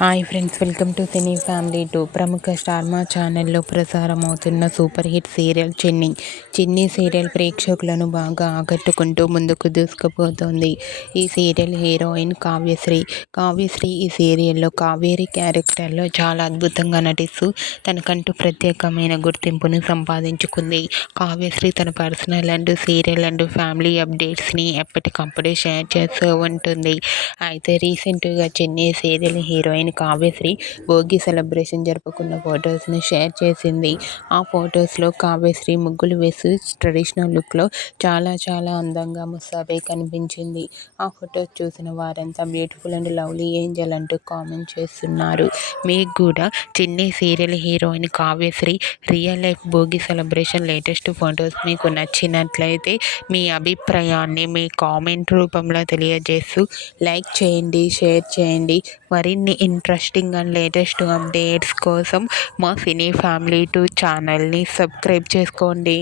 Hi friends, welcome to cine family 2. ప్రముఖ star మా ఛానల్లో ప్రసారమవుతున్న సూపర్ హిట్ సీరియల్ చిన్ని సీరియల్ ప్రేక్షకులను బాగా ఆకట్టుకుంటూ ముందుకు దూసుకుపోతోంది. ఈ సీరియల్ హీరోయిన్ కావ్యశ్రీ ఈ సీరియల్లో కావేరి క్యారెక్టర్లో చాలా అద్భుతంగా నటిస్తూ తనకంటూ ప్రత్యేకమైన గుర్తింపును సంపాదించుకుంది. కావ్యశ్రీ తన personal and serial and family అప్డేట్స్ని ఎప్పటికప్పుడు షేర్ చేస్తూ ఉంటుంది. అయితే రీసెంట్గా Chinni serial heroine Kavyasri Bhogi celebration జరుపుకున్న ఫొటోస్ని షేర్ చేసింది. ఆ ఫొటోస్లో కావ్యశ్రీ ముగ్గులు వేసి ట్రెడిషనల్ లుక్లో చాలా చాలా అందంగా ముస్తాబై కనిపించింది. ఆ ఫొటోస్ చూసిన వారంతా బ్యూటిఫుల్ అండ్ లవ్లీ ఏంజల్ అంటూ కామెంట్ చేస్తున్నారు. మీకు కూడా చిన్ని serial heroine Kavyasri real life Bhogi celebration latest photos మీకు నచ్చినట్లయితే మీ అభిప్రాయాన్ని మీ కామెంట్ రూపంలో తెలియజేస్తూ లైక్ చేయండి, షేర్ చేయండి. మరిన్ని ఇంట్రెస్టింగ్ అండ్ లేటెస్ట్ అప్డేట్స్ కోసం మా సినీ ఫ్యామిలీ 2 ఛానల్ని సబ్స్క్రైబ్ చేసుకోండి.